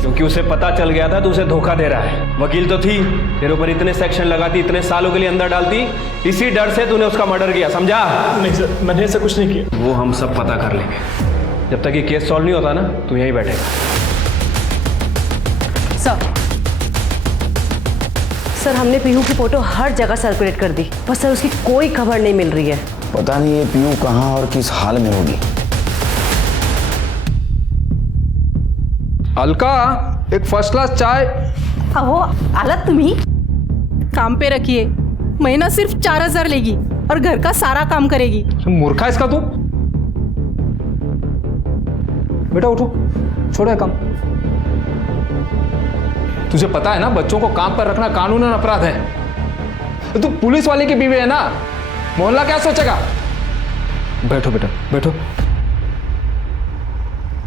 क्योंकि उसे पता चल गया था तो उसे धोखा दे रहा है. वकील तो थी, तेरे ऊपर इतने सेक्शन लगाती, इतने सालों के लिए अंदर डालती, इसी डर से तूने उसका मर्डर किया. समझा? नहीं सर, मैंने ऐसा कुछ नहीं किया. वो हम सब पता कर लेंगे. जब तक ये केस सॉल्व नहीं होता ना, तू यहीं बैठेगा. सर हमने पीहू की फोटो हर जगह सर्कुलेट कर दी, पर सर उसकी कोई खबर नहीं मिल रही है. पता नहीं ये पीहू कहाँ और किस हाल में होगी. अलका, एक फर्स्ट क्लास चाय. अहो आलात तुम्ही? काम पे रखिए, महीना सिर्फ 4000 लेगी और घर का सारा काम करेगी. मूर्खा इसका तू. बेटा उठो, छोड़ो काम. तुझे पता है ना, बच्चों को काम पर रखना कानूनन अपराध है. तू पुलिस वाले की बीवी है ना, मोहल्ला क्या सोचेगा? बैठो बेटा, बैठो.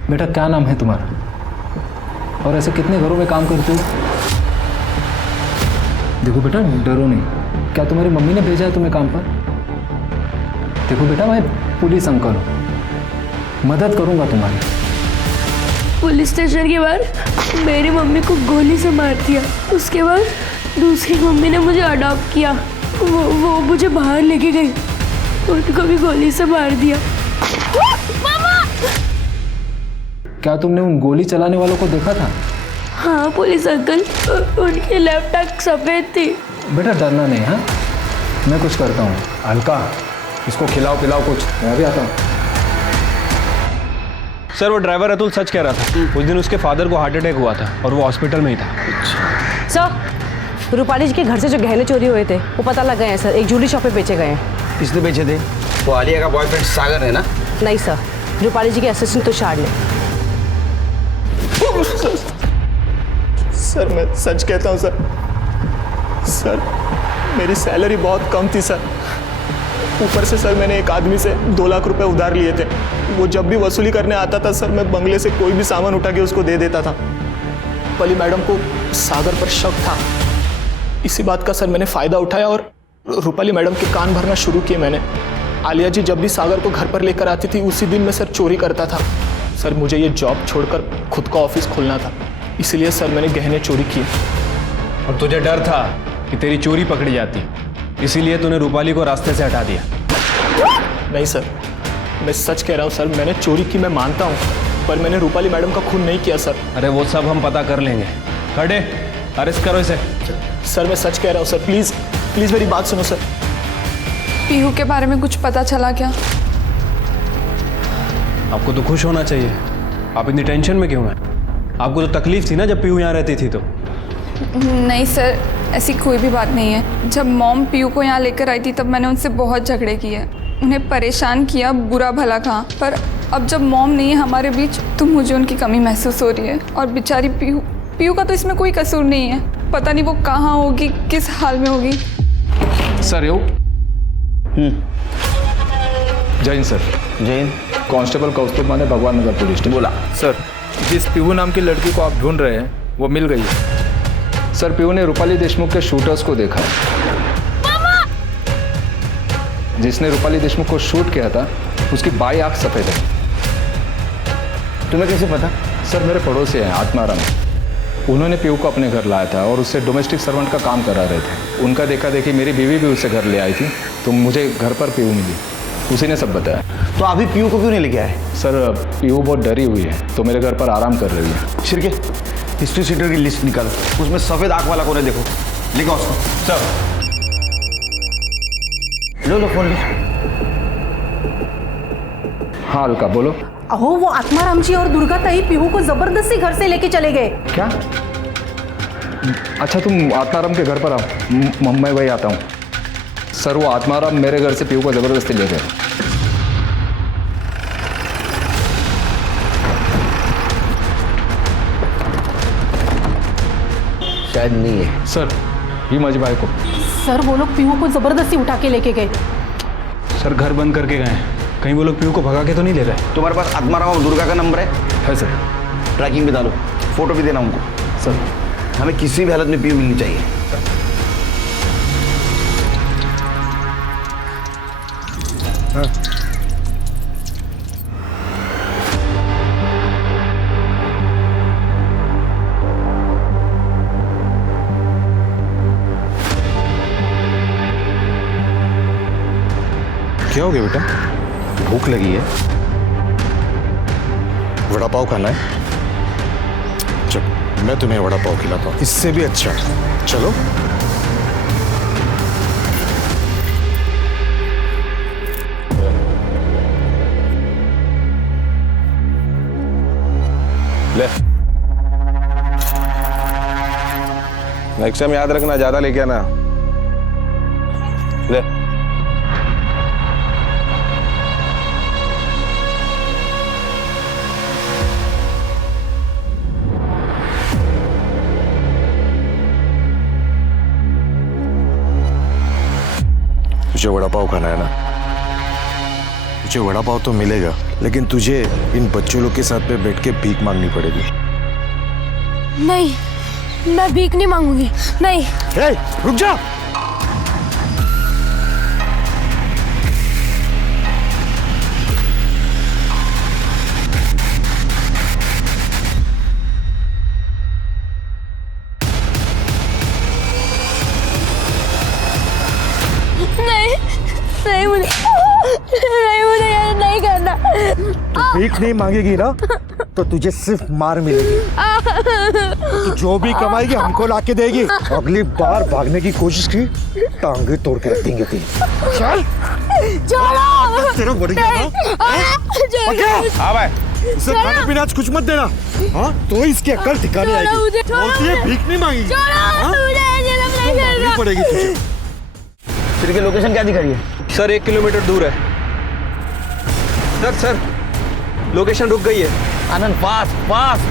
बेटा क्या नाम है तुम्हारा और ऐसे कितने घरों में काम करते हो? देखो बेटा डरो नहीं। क्या तुम्हारी मम्मी ने भेजा है तुम्हें काम पर? देखो बेटा मैं पुलिस अंकल हूँ, मदद करूँगा तुम्हारी। पुलिस स्टेशन के बाहर मेरी मम्मी को गोली से मार दिया। उसके बाद दूसरी मम्मी ने मुझे अडॉप्ट किया। वो मुझे बाहर लेके गई, उनको भी गोली से मार दिया। क्या तुमने उन गोली चलाने वालों को देखा था? हाँ पुलिस अंकल, उनकी लेफ्ट आंख सफ़ेद थी। बेटा डरना नहीं। हाँ मैं कुछ करता हूँ। हल्का इसको खिलाओ पिलाओ कुछ, मैं भी आता हूँ। सर वो ड्राइवर अतुल सच कह रहा था। उस दिन उसके फादर को हार्ट अटैक हुआ था और वो हॉस्पिटल में ही था। सर रूपाली जी के घर से जो गहने चोरी हुए थे वो पता लग गए हैं सर। एक ज्वेलरी शॉप पे बेचे गए हैं। किसने बेचे थे? वो आलिया का बॉयफ्रेंड सागर है ना? नहीं सर, रूपाली जी के असिस्टेंट तुषार ने। सर मैं सच कहता हूँ सर। सर मेरी सैलरी बहुत कम थी सर। ऊपर से सर मैंने एक आदमी से 2 लाख रुपए उधार लिए थे। वो जब भी वसूली करने आता था सर, मैं बंगले से कोई भी सामान उठा के उसको दे देता था। रूपाली मैडम को सागर पर शक था। इसी बात का सर मैंने फ़ायदा उठाया और रूपाली मैडम के कान भरना शुरू किए मैंने। आलिया जी जब भी सागर को घर पर लेकर आती थी उसी दिन मैं सर चोरी करता था। सर मुझे ये जॉब छोड़कर खुद का ऑफिस खोलना था, इसलिए सर मैंने गहने चोरी किए। और तुझे डर था कि तेरी चोरी पकड़ी जाती, इसीलिए तूने रूपाली को रास्ते से हटा दिया। नहीं सर, मैं सच कह रहा हूँ सर। मैंने चोरी की मैं मानता हूँ, पर मैंने रूपाली मैडम का खून नहीं किया सर। अरे वो सब हम पता कर लेंगे। खड़े अरेस्ट करो इसे। सर मैं सच कह रहा हूँ सर, प्लीज़ प्लीज़ मेरी बात सुनो सर। पीहू के बारे में कुछ पता चला क्या? आपको तो खुश होना चाहिए। आप इतनी टेंशन में क्यों हैं? आपको तो तकलीफ थी ना जब पीहू यहाँ रहती थी तो। नहीं सर, ऐसी कोई भी बात नहीं है। जब मॉम पीहू को यहाँ लेकर आई थी तब मैंने उनसे बहुत झगड़े किए, उन्हें परेशान किया, बुरा भला कहा। पर अब जब मॉम नहीं है हमारे बीच तो मुझे उनकी कमी महसूस हो रही है। और बेचारी पीहू का तो इसमें कोई कसूर नहीं है। पता नहीं वो कहाँ होगी, किस हाल में होगी। सर यो जैन सर। जैन कांस्टेबल कौस्तुभ माने भगवान नगर पुलिस स्टेशन। बोला सर, जिस पीहू नाम की लड़की को आप ढूंढ रहे हैं वो मिल गई है। सर पीहू ने रूपाली देशमुख के शूटर्स को देखा। जिसने रूपाली देशमुख को शूट किया था उसकी बाई आंख सफेद है। तुम्हें कैसे पता? सर मेरे पड़ोसी हैं आत्माराम, उन्होंने पीहू को अपने घर लाया था और उससे डोमेस्टिक सर्वेंट का काम करा रहे थे। उनका देखा देखी मेरी बीवी भी उससे घर ले आई थी तो मुझे घर पर पीहू मिली, उसी ने सब बताया। तो अभी पीहू को क्यों नहीं लेके आए? सर पीहू बहुत डरी हुई है तो मेरे घर पर आराम कर रही है। शिरके हिस्ट्री सीटर की लिस्ट निकालो, उसमें सफेद आंख वाला कौन है देखो, लिखो उसको। सर लो फोन लो। हाँ अलका बोलो। अहो वो आत्माराम जी और दुर्गा ताई पीहू को जबरदस्ती घर से लेके चले गए। क्या? अच्छा तुम आत्माराम के घर पर आओ, मैं वही आता हूँ। सर वो आत्माराम मेरे घर से पीहू को जबरदस्ती ले गए। शायद नहीं है सर, ये माझी भाई को। सर वो लोग पीहू को जबरदस्ती उठा के लेके गए। सर घर बंद करके गए, कहीं वो लोग पीहू को भगा के तो नहीं ले गए? तुम्हारे पास आत्माराम और दुर्गा का नंबर है सर। ट्रैकिंग भी डालो, फोटो भी देना उनको। सर हमें किसी भी हालत में पीहू मिलनी चाहिए। हाँ। क्या हो गया बेटा? भूख लगी है? वड़ा पाव खाना है? चलो मैं तुम्हें वड़ा पाव खिलाता हूँ, इससे भी अच्छा। चलो ले, नेक्स्ट टाइम याद रखना, ज्यादा लेके आना। ले तुझे वड़ा पाव खाना है ना? तुझे वड़ा पाव तो मिलेगा, लेकिन तुझे इन बच्चों लोग के साथ पे बैठ के भीख मांगनी पड़ेगी। नहीं, मैं भीख नहीं मांगूंगी, नहीं। ए, रुक जा। नहीं मुझे ये नहीं करना। तू भीख नहीं मांगेगी ना तो तुझे सिर्फ मार मिलेगी। तू जो भी कमाएगी हमको लाके देगी। अगली बार भागने की कोशिश की टांगे तोड़ के रख देंगे तेरी। चल छोड़ो। तेरा बढ़िया हाँ भाई, इसे खाने पीने आज कुछ मत देना। हाँ तो इसकी अकल ठिकाने आएगी। बोलती है भीख नहीं मांगी, मांगनी पड़ेगी तुझे। फिर की लोकेशन क्या दिखा रही है? सर 1 किलोमीटर दूर है। सर लोकेशन रुक गई है। आनंद फास्ट फास्ट।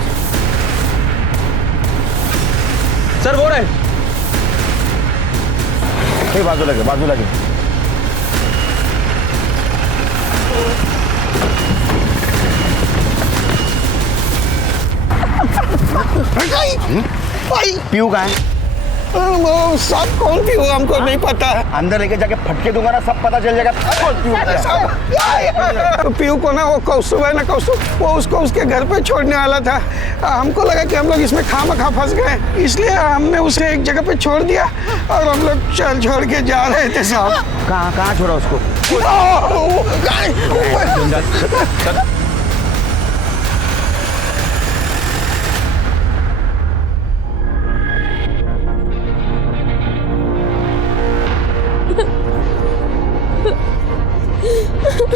सर वो रहे। बाजू लगे बाजू लगे। पीयू कहाँ है? वो सब कौन पीयू हमको नहीं पता है। अंदर लेके जाके फटके दूंगा ना, सब पता चल जाएगा कौन पीयू है। पीयू को ना वो कौस्तुभ है ना, कौस्तुभ वो उसको उसके घर पे छोड़ने वाला था। हमको लगा कि हम लोग इसमें खामखा फंस गए, इसलिए हमने उसे एक जगह पे छोड़ दिया और हम लोग चल छोड़ के जा रहे थे साहब। कहाँ छोड़ा उसको?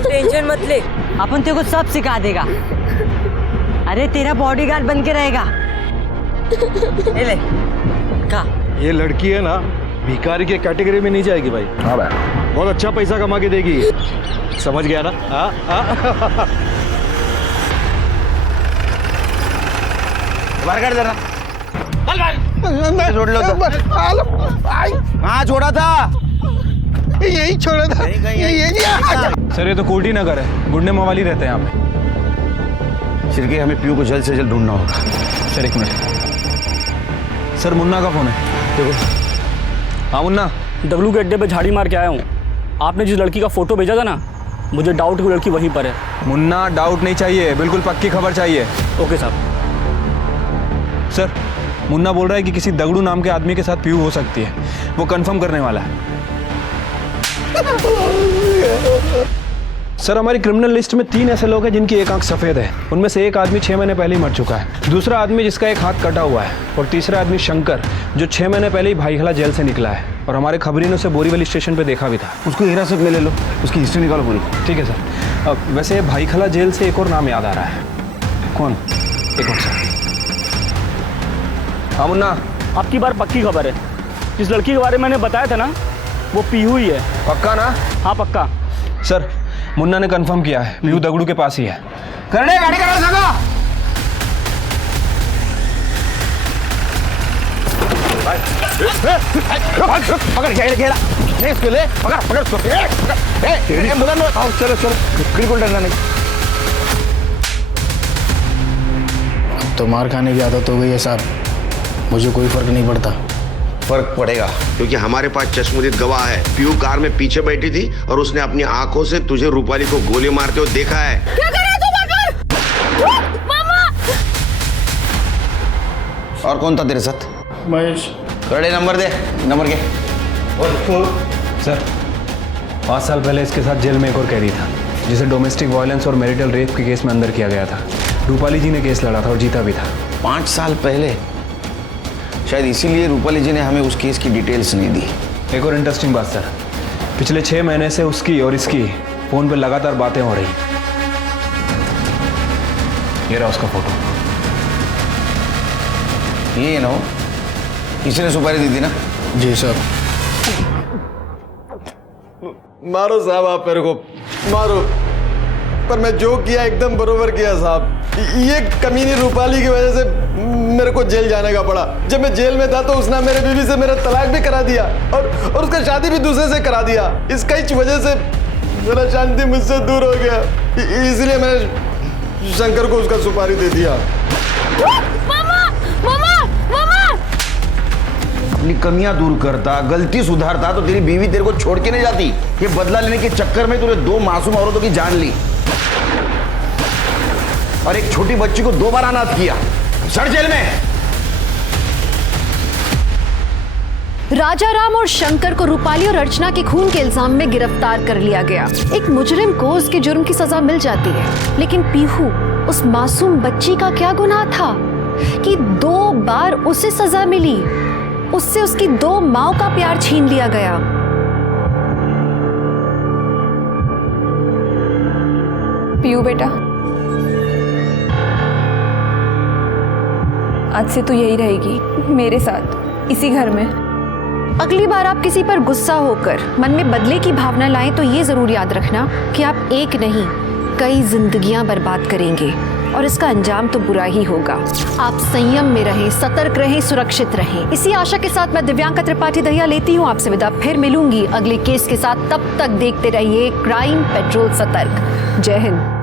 टेंशन मत ले, अपन तेरे को सब सिखा देगा। अरे तेरा बॉडीगार्ड बन के रहेगा। ले का ये लड़की है ना भिखारी के कैटेगरी में नहीं जाएगी भाई। हाँ भाई, बहुत अच्छा पैसा कमा के देगी। समझ गया ना? बाहर कर देना। छोड़ लो तो। हाँ छोड़ा था, यही छोड़ा था। सर ये तो कोटी नगर है, गुंडे मवाली रहते हैं यहाँ पे। सिरके हमें पीयू को जल्द से जल्द ढूंढना होगा। Sir 1 minute. सर मुन्ना का फोन है, देखो। हाँ मुन्ना, डब्लू के अड्डे पे झाड़ी मार के आया हूँ। आपने जिस लड़की का फोटो भेजा था ना, मुझे डाउट है वो लड़की वहीं पर है। मुन्ना डाउट नहीं चाहिए, बिल्कुल पक्की खबर चाहिए। ओके साहब। सर मुन्ना बोल रहा है कि किसी दगड़ू नाम के आदमी के साथ पीयू हो सकती है, वो कंफर्म करने वाला है। सर हमारी क्रिमिनल लिस्ट में 3 ऐसे लोग हैं जिनकी एक आंख सफेद है। उनमें से एक आदमी 6 महीने पहले ही मर चुका है, दूसरा आदमी जिसका एक हाथ कटा हुआ है, और तीसरा आदमी शंकर जो 6 महीने पहले ही भाईखला जेल से निकला है, और हमारे खबरी ने उसे बोरीवली स्टेशन पे देखा भी था। उसको हिरासत में ले लो, उसकी हिस्ट्री निकालो पूरी। ठीक है सर। वैसे भाईखला जेल से एक और नाम याद आ रहा है। कौन? एक और सर। हाँ मुन्ना, आपकी बार पक्की खबर है। जिस लड़की के बारे में मैंने बताया था ना, वो पीहू ही है। पक्का ना? हाँ पक्का। सर मुन्ना ने कंफर्म किया है, पीहू दगड़ू के पास ही है। करने गाड़ी करा सका। पकड़ घेरा नहीं इसको ले, पकड़ उसको। चलो चलो, बिल्कुल डरना नहीं। तो मार खाने की आदत हो गई है साहब, मुझे कोई फर्क नहीं पड़ता। फर्क पड़ेगा क्योंकि हमारे पास चश्मदीद गवाह है। पीयू कार में पीछे बैठी थी और उसने अपनी आंखों से तुझे रूपाली को गोली मारते हुए देखा है। क्या कर रहा है तू? मामा! और कौन था तेरे साथ? महेश। कड़े नंबर दे, नंबर के। सर 5 साल पहले इसके साथ जेल में एक और कैदी था, जिसे डोमेस्टिक वायलेंस और मैरिटल रेप के केस में अंदर किया गया था। रूपाली जी ने केस लड़ा था और जीता भी था। 5 साल पहले? शायद इसीलिए रूपाली जी ने हमें उस केस की डिटेल्स नहीं दी। एक और इंटरेस्टिंग बात सर, पिछले 6 महीने से उसकी और इसकी फोन पे लगातार बातें हो रही। ये रहा उसका फोटो। ये ना हो, किसी ने सुपारी दी थी ना? जी सर। मारो साहब, आप मेरे को मारो, पर मैं जो किया एकदम बरोबर किया साहब। ये कमीनी रूपाली की वजह से मेरे को जेल जाने का पड़ा। जब मैं जेल में था तो उसने मेरे बीवी से मेरा तलाक भी करा दिया और उसका शादी भी दूसरे से करा दिया। इसका ही वजह से मेरा शांति मुझसे दूर हो गया, इसलिए मैंने शंकर को उसका सुपारी दे दिया। मामा मामा मामा अपनी कमियां दूर करता, गलती सुधारता तो तेरी बीवी तेरे को छोड़ के नहीं जाती। ये बदला लेने के चक्कर में तूने 2 मासूम औरतों की जान ली और एक छोटी बच्ची को 2 बार अनाथ किया। सड़ जेल में। राजाराम और शंकर को रूपाली और अर्चना के खून के इल्जाम में गिरफ्तार कर लिया गया। एक मुजरिम को उसके जुर्म की सजा मिल जाती है, लेकिन पीहू उस मासूम बच्ची का क्या गुनाह था कि 2 बार उसे सजा मिली? उससे उसकी 2 माओं का प्यार छीन लिया गया। पीहू बेटा, आज से तू यही रहेगी मेरे साथ, इसी घर में। अगली बार आप किसी पर गुस्सा होकर मन में बदले की भावना लाएं तो ये जरूर याद रखना कि आप एक नहीं कई जिंदगियां बर्बाद करेंगे और इसका अंजाम तो बुरा ही होगा। आप संयम में रहें, सतर्क रहें, सुरक्षित रहें। इसी आशा के साथ मैं दिव्यांका त्रिपाठी दहिया लेती हूँ आपसे विदा। फिर मिलूंगी अगले केस के साथ। तब तक देखते रहिए क्राइम पेट्रोल सतर्क। जय हिंद।